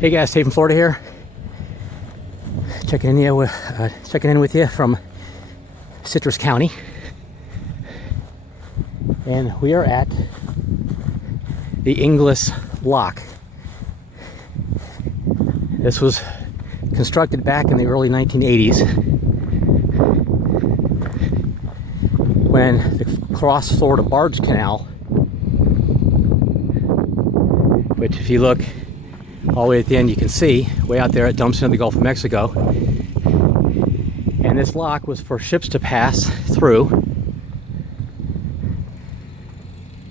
Hey guys, Dave from Florida here. Checking in with you from Citrus County, and we are at the Inglis lock. This was constructed back in the early 1980s when the cross Florida Barge Canal, which if you look all the way at the end you can see, way out there it dumps into the Gulf of Mexico. And this lock was for ships to pass through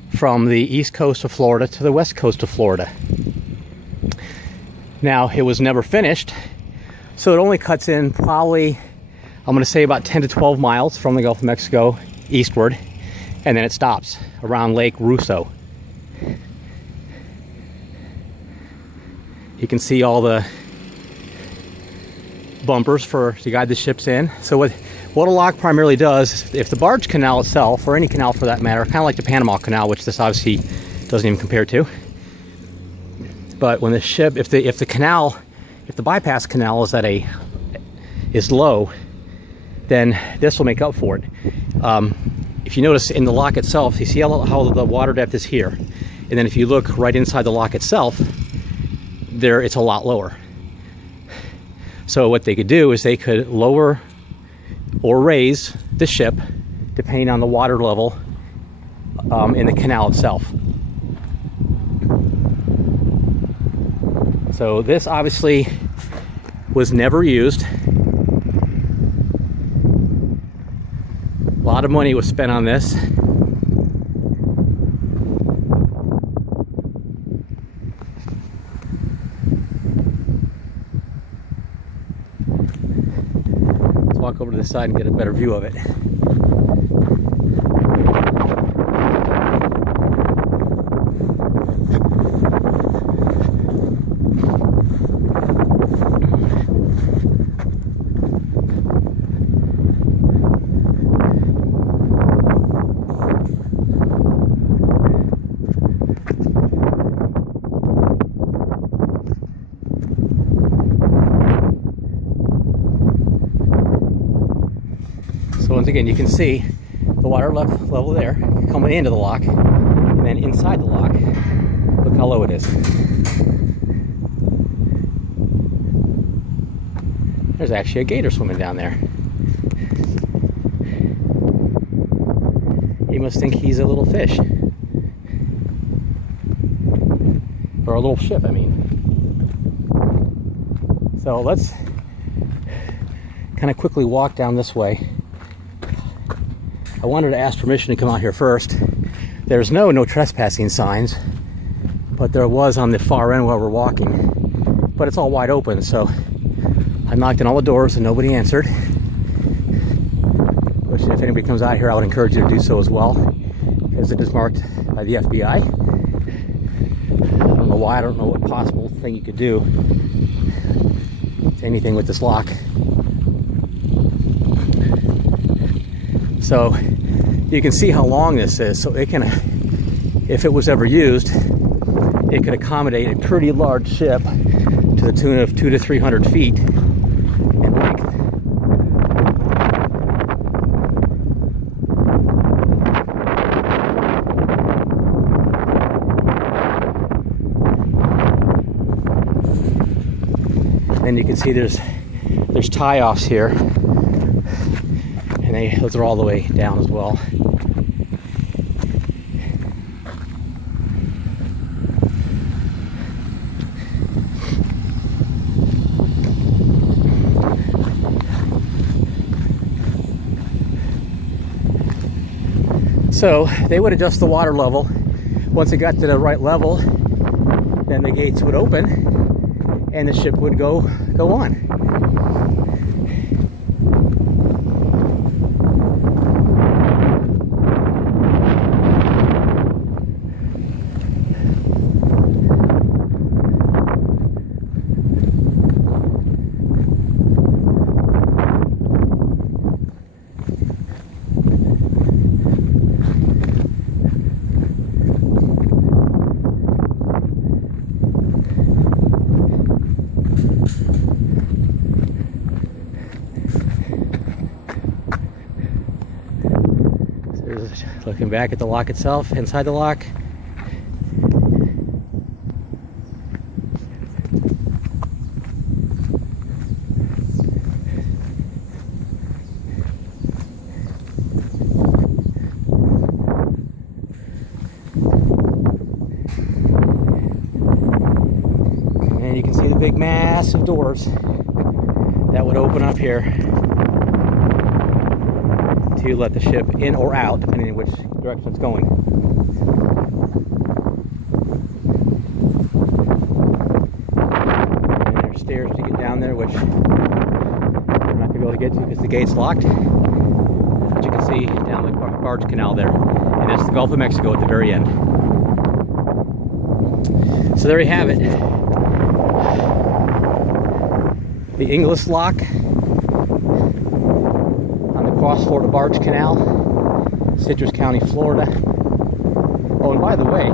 from the east coast of Florida to the west coast of Florida. Now, it was never finished, so it only cuts in probably, I'm going to say about 10 to 12 miles from the Gulf of Mexico eastward, and then it stops around Lake Russo. You can see all the bumpers to guide the ships in. So what a lock primarily does, if the Barge Canal itself, or any canal for that matter, kind of like the Panama Canal, which this obviously doesn't even compare to, but when the ship, if the bypass canal is low, then this will make up for it. If you notice in the lock itself, you see how the water depth is here, and then if you look right inside the lock itself, there it's a lot lower. So what they could do is they could lower or raise the ship depending on the water level in the canal itself. So this obviously was never used. A lot of money was spent on this. Let's walk over to the side and get a better view of it. So once again, you can see the water level there coming into the lock, and then inside the lock, look how low it is. There's actually a gator swimming down there. He must think he's a little fish. Or a little ship, I mean. So let's kind of quickly walk down this way. I wanted to ask permission to come out here first. There's no trespassing signs, but there was on the far end while we're walking. But it's all wide open, so I knocked on all the doors and nobody answered. Which, if anybody comes out here, I would encourage you to do so as well, because it is marked by the FBI. I don't know why, I don't know what possible thing you could do to anything with this lock. So you can see how long this is. So it can, if it was ever used, it could accommodate a pretty large ship to the tune of 200 to 300 feet in length. And you can see there's tie-offs here. And those are all the way down as well. So they would adjust the water level. Once it got to the right level, then the gates would open and the ship would go on. Looking back at the lock itself, inside the lock. And you can see the big massive doors that would open up here to let the ship in or out, depending on which direction it's going. And there's stairs to get down there, which we're not going to be able to get to because the gate's locked. That's what you can see down the Barge Canal there. And that's the Gulf of Mexico at the very end. So there you have it. The Inglis lock on the cross Florida Barge Canal, Citrus County, Florida. Oh, and by the way,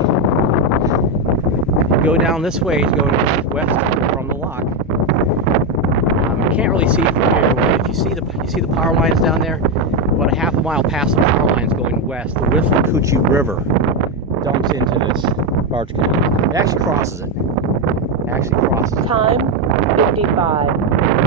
if you go down this way, going west from the lock, you can't really see it from here. But if you see the power lines down there, about a half a mile past the power lines going west, the Withlacoochee River dumps into this Barge Canal. It actually crosses it. Time 55.